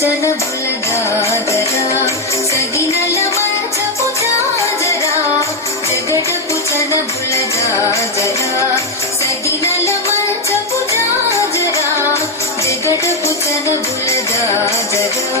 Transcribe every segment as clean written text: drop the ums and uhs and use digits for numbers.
చనబుల దాదరా సగినల మంచపు జాజరా జగడపు చనబుల దాదరా సగినల మంచపు జాజరా జగడపు చనబుల దాదరా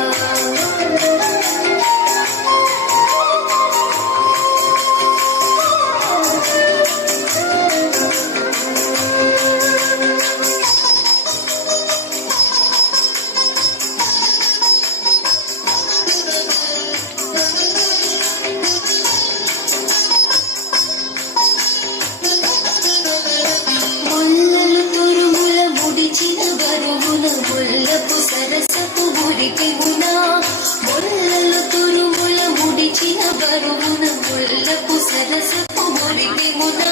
ముల్లపు సరసపు మురికిమున ముల్లలు తురుముల ముడిచిన బరువున ముల్లపు సరసపు మురికిమున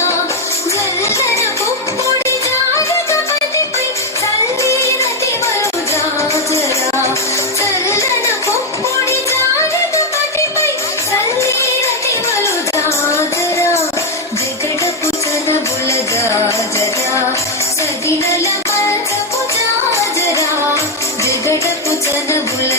జల్లన పుప్పొడి జానకపతిపై చల్లీరతి మరు జాజరా చల్లన పుప్పొడి జానకపతిపై చల్లీరతి మరు జాజరా జగడపు చనబుల జాజరా సగినల జగడపు చనబుల